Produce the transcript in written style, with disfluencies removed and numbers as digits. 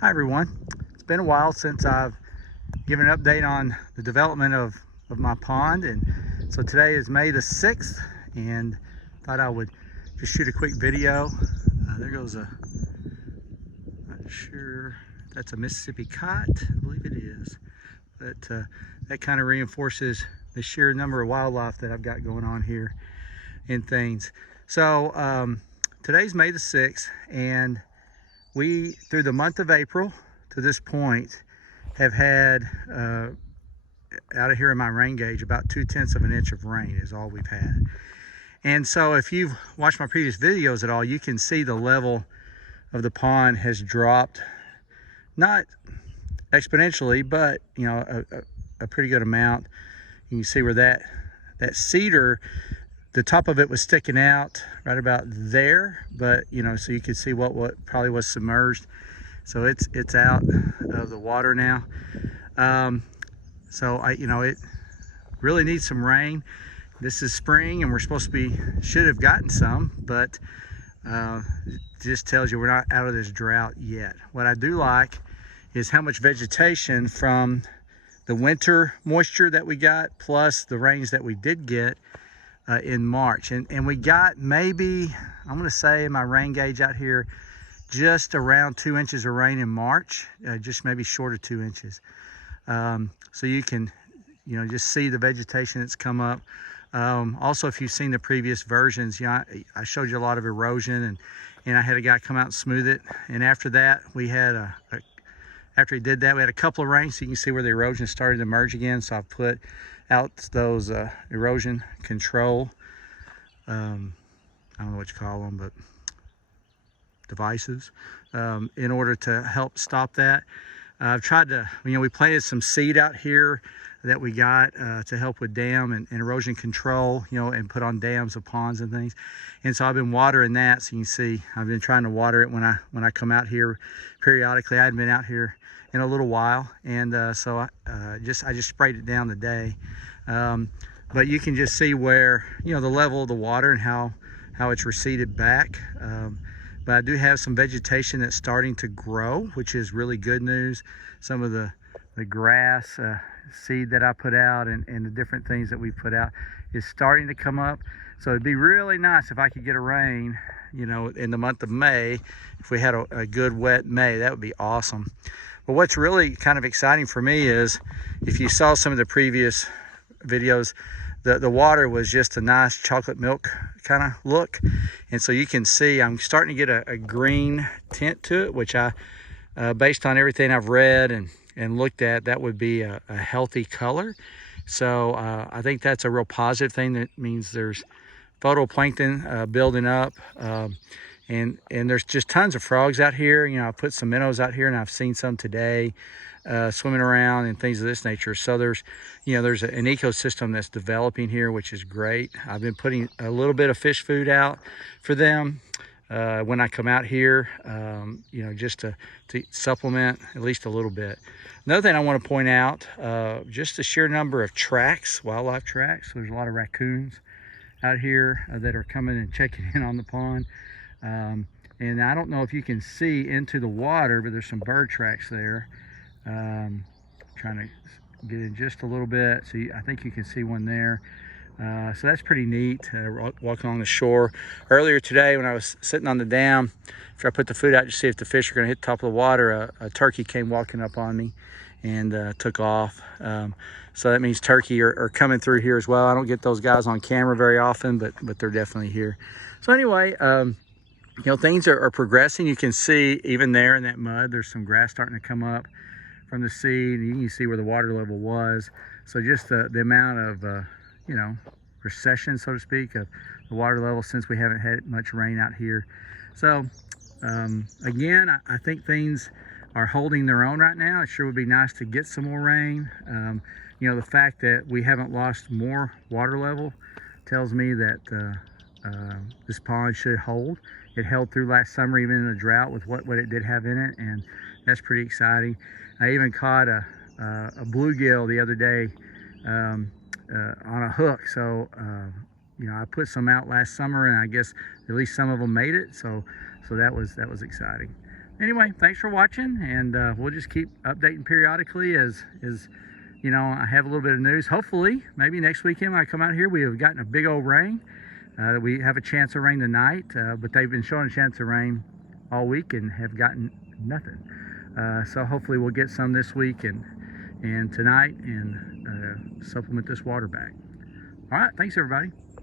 Hi everyone. It's been a while since I've given an update on the development of my pond, and so today is May the 6th and thought I would just shoot a quick video. There goes a, not sure, that's a Mississippi cot, I believe it is, but that kind of reinforces the sheer number of wildlife that I've got going on here and things. So today's May the 6th, and we, through the month of April to this point, have had out of here in my rain gauge about 2/10 of an inch of rain is all we've had. And so if you've watched my previous videos at all, you can see the level of the pond has dropped, not exponentially, but you know, a pretty good amount. You can see where that cedar, the top of it was sticking out right about there, but you know, so you could see what probably was submerged. So it's out of the water now. So it really needs some rain. This is spring and we're supposed to should have gotten some, but it just tells you we're not out of this drought yet. What I do like is how much vegetation from the winter moisture that we got, plus the rains that we did get in March. And we got maybe, I'm gonna say in my rain gauge out here, just around 2 inches of rain in March, just maybe short of 2 inches. So you can, just see the vegetation that's come up. Also, if you've seen the previous versions, I showed you a lot of erosion, and I had a guy come out and smooth it. And after that, we had after he did that, we had a couple of rains, so you can see where the erosion started to emerge again. So I've put out those erosion control, I don't know what you call them, but devices, in order to help stop that. I've tried to, we planted some seed out here that we got to help with dam and erosion control, and put on dams of ponds and things. And so I've been watering that. So you can see I've been trying to water it when I come out here periodically. I hadn't been out here in a little while, and so I just sprayed it down today. But you can just see where the level of the water and how it's receded back. But I do have some vegetation that's starting to grow, which is really good news. Some of the grass seed that I put out and the different things that we put out is starting to come up. So it'd be really nice if I could get a rain, in the month of May. If we had a good wet May, that would be awesome. But what's really kind of exciting for me is, if you saw some of the previous videos, the water was just a nice chocolate milk kind of look. And so you can see I'm starting to get a green tint to it, which I, based on everything I've read and looked at, that would be a healthy color. So I think that's a real positive thing. That means there's phytoplankton building up. And there's just tons of frogs out here. I put some minnows out here, and I've seen some today swimming around and things of this nature. So there's an ecosystem that's developing here, which is great. I've been putting a little bit of fish food out for them when I come out here, just to supplement at least a little bit. Another thing I want to point out, just the sheer number of tracks, wildlife tracks. There's a lot of raccoons out here that are coming and checking in on the pond. And I don't know if you can see into the water, but there's some bird tracks there. Trying to get in just a little bit. So I think you can see one there. So that's pretty neat, walking on the shore. Earlier today, when I was sitting on the dam, after I put the food out to see if the fish are going to hit the top of the water, a turkey came walking up on me and took off. So that means turkey are coming through here as well. I don't get those guys on camera very often, but they're definitely here. So anyway, things are progressing. You can see even there in that mud, there's some grass starting to come up from the seed. You can see where the water level was. So just the amount of, recession, so to speak, of the water level since we haven't had much rain out here. So again, I think things are holding their own right now. It sure would be nice to get some more rain. The fact that we haven't lost more water level tells me that this pond should hold. It held through last summer, even in the drought, with what it did have in it, and that's pretty exciting. I even caught a bluegill the other day on a hook. So I put some out last summer, and I guess at least some of them made it. So that was exciting. anyway, thanks for watching, and we'll just keep updating periodically as you know, I have a little bit of news. Hopefully, maybe next weekend when I come out here, we have gotten a big old rain. We have a chance of rain tonight, but they've been showing a chance of rain all week and have gotten nothing. So hopefully we'll get some this week and tonight, and supplement this water back. All right, thanks everybody.